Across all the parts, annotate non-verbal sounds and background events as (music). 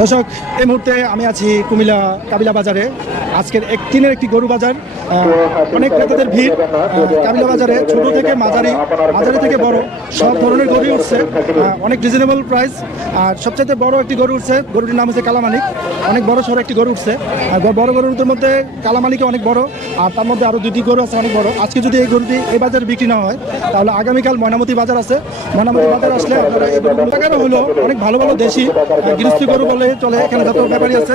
দর্শক এই মুহূর্তে আমি আছি কুমিল্লা কাবিলা বাজারে। আজকের এক দিনের একটি গরু বাজার অনেক ক্রেতাদের ভিড় কাবিলা বাজারে, ছোট থেকে মাঝারি মাঝারি থেকে বড়, সব ধরনের গরু উঠছে অনেক রিজনেবল প্রাইস আর সবচেয়ে বড় একটি গরু উঠছে, গরুটির নাম হচ্ছে কালামানিক, অনেক বড় সড়ো একটি গরু উঠছে বড় গরুর মধ্যে কালামানিকে অনেক বড়, আর তার মধ্যে আরও দুটি গরু আছে অনেক বড়। আজকে যদি এই গরুটি এই বাজারে বিক্রি না হয়, তাহলে আগামীকাল ময়নামতি বাজার আছে। ময়নামতি বাজার আসলে আপনারা এই গরুগুলো হলো অনেক ভালো ভালো দেশি গৃহস্থী গরু বলে চলে, এখানে যত ব্যাপারী আছে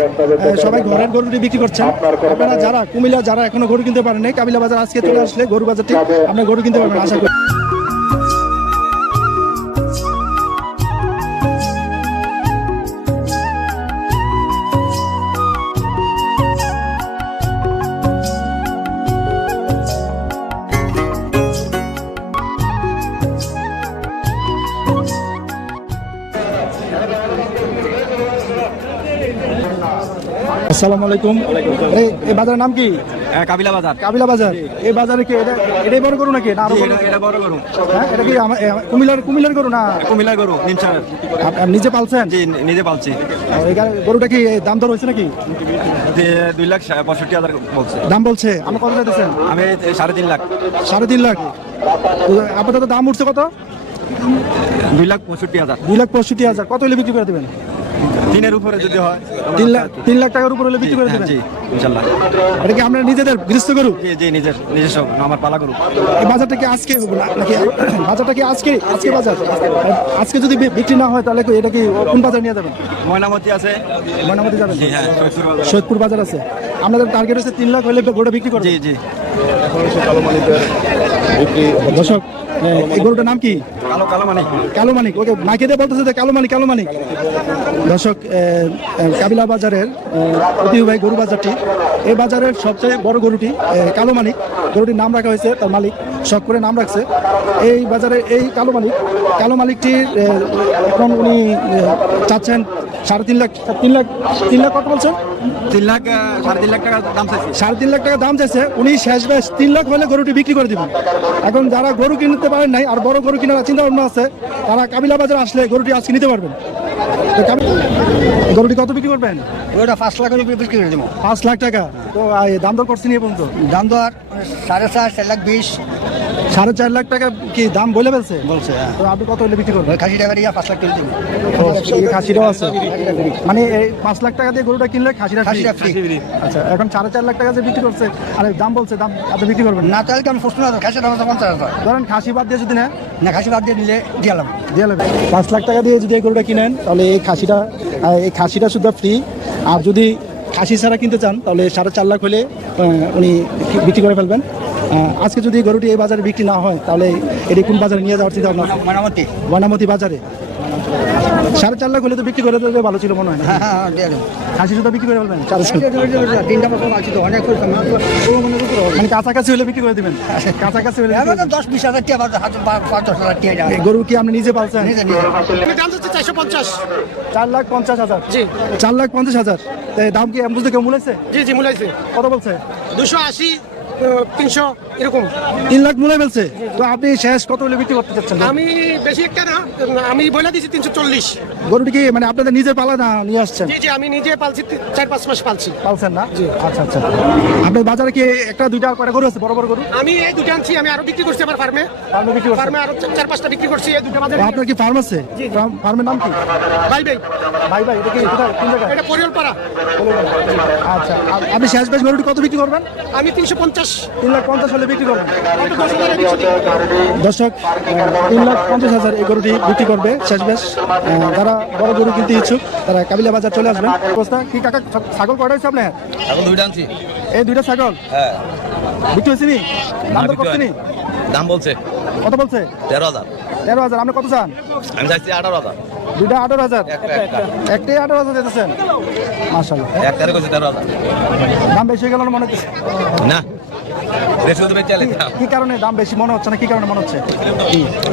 সবাই ঘরের গরুটি বিক্রি করছেন। আপনারা যারা কুমিল্লা যারা এখনও গরু কিনতে পারেন নাই কাবিলা বাজার আজকে চলে আসলে গরু বাজারটি আপনার গরু কিনতে পারবেন আশা করি। আসসালামু আলাইকুম। এই বাজারের নাম কি? হ্যাঁ কাবিলা বাজার। কাবিলা বাজার। এই বাজারে কি এটা এটাই বড় গরু নাকি? না আরও এটা বড় গরু। হ্যাঁ এটা কি কুমিল্লার কুমিল্লার গরু না? কুমিল্লা গরু নিমসার আপনি নিজে পালছেন? জি নিজে পালছি। গরুটা কি দাম দর হয়েছে নাকি? দুই লাখ পঁয়ষট্টি হাজার বলছে। দাম বলছে। আমরা কত চাইতেছেন আমি সাড়ে তিন লাখ। সাড়ে তিন লাখ। আপাতত দাম উঠছে কত? দুই লাখ পঁয়ষট্টি হাজার। দুই লাখ পঁয়ষট্টি হাজার। কত হলে বিক্রি করে দেবেন? তিনের উপরে যদি হয় তিন লাখ তিন লাখ টাকার উপর হলে বিক্রি করে হ্যাঁ, দেবেন? জি ইনশাল্লাহ। এটা কি আপনার নিজেদের গৃহস্থ গরু? জি জি নিজের নিজস্ব আমার পালা গরু। এই বাজারটা কি আজকে হবে নাকি (coughs) বাজারটা কি আজকে আজকে বাজার? আজকে যদি বিক্রি না হয় তাহলে কি এটা কি কোন বাজার নিয়ে যাবেন? ময়নামতি আছে। ময়নামতি যাবেন? জি হ্যাঁ সৈয়দপুর বাজার। আছে। আপনাদের টার্গেট হচ্ছে তিন লাখ হলে গরুটা বিক্রি করবেন। জি জি। দর্শক এই গরুটার নাম কি? কালো কালো মানে কালো মানিক। ওকে মাইকে দিয়ে বলতেছে যে কালো মানিক কালো মানিক। দর্শক কাবিলা বাজারের ঐতিহ্যবাহী গরু বাজারটি। এই বাজারের সবচেয়ে বড় গরুটি কালো মানিক। গরুটির নাম রাখা হয়েছে তার মালিক শখ করে নাম রাখছে। এই বাজারে এই কালো মালিক কালো মালিকটির এখন উনি চাচ্ছেন সাড়ে তিন লাখ তিন লাখ তিন লাখ কত বলছেন? তিন লাখ সাড়ে তিন লাখ টাকা দাম চাইছি। সাড়ে তিন লাখ টাকা দাম চাইছে উনি শেষ বেশ তিন লাখ হলে গরুটি বিক্রি করে দিবেন। এখন যারা গরু কিনতে পারেন নাই আর বড় গরু কেনার চিন্তা ভাবনা আছে তারা কাবিলা বাজার আসলে গরুটি আজকে নিতে পারবেন। গরুটি কত বিক্রি করবেন? ওটা পাঁচ উপরে বিক্রি করে দেবো। পাঁচ লাখ টাকা। তো দাম দর করছেন এই পর্যন্ত? দাম আর সাড়ে চার চার লাখ বিশ। সাড়ে চার লাখ টাকা কি দাম বলে ফেলছে? বলছে হ্যাঁ। তো আপনি কত হলে বিক্রি করবেন? খাসি টাকা দিয়ে পাঁচ লাখ দেবো এই খাসিটাও আছে। মানে এই পাঁচ লাখ টাকা দিয়ে গরুটা কিনলে খাসিটা। খাসিটা free। আচ্ছা এখন সাড়ে চার লাখ টাকা যে বিক্রি করছে আর দাম বলছে দাম আপনি বিক্রি করবেন না? তাহলে কেমন প্রশ্ন আছে খাসি দাম পঞ্চাশ হাজার ধরেন খাসি বাদ দিয়ে যদি না না খাসি বাদ দিয়ে নিলে দিলাম দিয়ে পাঁচ লাখ টাকা দিয়ে যদি এই গরুটা কিনেন তাহলে এই খাসিটা এই খাসিটা শুধু ফ্রি আর যদি খাসি ছাড়া কিনতে চান তাহলে সাড়ে চার লাখ হলে উনি বিক্রি করে ফেলবেন। আজকে যদি এই গরুটি এই বাজারে বিক্রি না হয় তাহলে এটি কোন বাজারে নিয়ে যাওয়ার চিন্তা ভাবনা? মোটামুটি বনামতি বাজারে? সাড়ে চার লাখ হলে তো বিক্রি করে দিলে ভালো ছিল মনে হয় হ্যাঁ হ্যাঁ দেবো খাসি বিক্রি করে ফেলবেন? চারশো তিনটা বছর আছে তো অনেক মানে কাছাকাছি হলে বিক্রি করে দিবেন? কাছাকাছি হলে বিক্রি করে দিবেন। দশ বিশ হাজার টাকা গরু কি আপনি নিজে পালছেন? নিজে নিজে। চার লাখ পঞ্চাশ হাজার? জি। চার লাখ পঞ্চাশ হাজার। দাম কি বুঝতে কেউ মূলাইছে জি জি মূলাইছে কত বলছে? দুশো আশি। তিনশো এরকম। তিন লাখ মূলাই ফেলছে। তো আপনি শেষ কত হলে বিক্রি করতে চাচ্ছেন? আমি বেশি একটা না আমি বলে দিছি তিনশো চল্লিশ। গরুটি কি মানে আপনাদের নিজে পালা না নিয়ে আসছেন? জি জি আমি নিজে পালছি চার পাঁচ মাস পালছি। পালছেন না? আচ্ছা আচ্ছা। আপনার বাজারে কি একটা দুইটা কয়টা গরু আছে বড় বড় গরু? আমি এই দুটো আনছি আমি আরও বিক্রি করছি আমার ফার্মে ফার্মে বিক্রি করছেন? ফার্মে আরও চার পাঁচটা বিক্রি করছি এই দুটো বাজারে। আপনার কি ফার্ম আছে? ফার্ম- ফার্মের নাম কি? ভাই ভাই ভাই ভাই এটা কি কোথায়? কোন জায়গায়? এটা পরিয়াল পাড়া আচ্ছা আপ- আপনি শেষ বেশ গরুটি কত বিক্রি করবেন? আমি তিনশো পঞ্চাশ তিন লাখ পঞ্চাশ হলে বিক্রি করবেন দর্শক তিন লাখ পঞ্চাশ হাজার এই গরুটি বিক্রি করবে শেষ বেশ। যারা বড় গরু কিনতে ইচ্ছুক তারা কাবিলা বাজার চলে আসবেন। অবস্থা কি কাকা ছাগল কয়টা হয়েছে আপনার? এখন দুইটা আনছি। এই দুইটা ছাগল? হ্যাঁ। বিক্রি হয়েছে নি? দাম দর করছে নি দাম বলছে। কত বলছে? তেরো হাজার। তেরো হাজার। আপনি কত চান? আমি চাইছি আঠারো হাজার। দুইটা আঠারো হাজার? একটা একটা। একটাই আঠারো হাজার দিতেছেন? মাসাল্লাহ এক তেরো করছে তেরো হাজার। দাম বেশি হয়ে গেল না মনে হচ্ছে? না। কি কারণে দাম বেশি মনে হচ্ছে না? কি কারণে মনে হচ্ছে?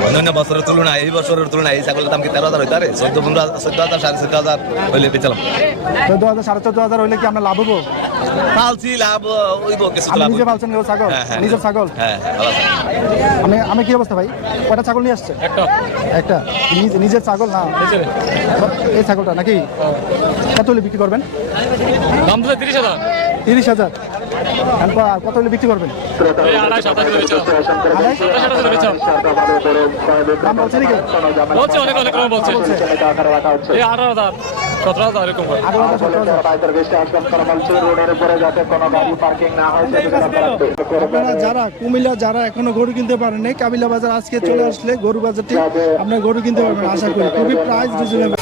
অন্যান্য বছরের তুলনায় এই বছরের তুলনায় এই ছাগলের দাম কি তেরো হাজার হইতে পারে? চোদ্দ পনেরো চোদ্দ হাজার সাড়ে চোদ্দ হাজার হইলে বেচালাম চোদ্দ হাজার সাড়ে চোদ্দ হাজার হইলে কি আমরা লাভ হব পালছি লাভ হইব কিছু আমি লাভ নিজে পালছেন ছাগল? হ্যাঁ, হ্যাঁ, নিজের ছাগল? হ্যাঁ। আমি আমি কি অবস্থা ভাই? কয়টা ছাগল নিয়ে আসছে একটা। নিজ- নিজের ছাগল না? এই ছাগলটা নাকি? কত বিক্রি করবেন? দাম তো তিরিশ হাজার। তিরিশ কত হলে বিক্রি করবেন? এই আড়াই সাতাশ করে বেচা আড়াই? সাতাশ আঠাশ করে বেচা দাম বলছে নাকি বলছে অনেক অনেক রকম বলছে। আঠারো হাজার সতেরো হাজার এরকম আঠারো হাজার সতেরো হাজার। যারা কুমিল্লা যারা এখনও গরু কিনতে পারেন কাবিলা বাজার আজকে চলে আসলে গরু বাজারটি আপনার গরু কিনতে পারবেন আশা করি। খুবই প্রাইস রিজনেবল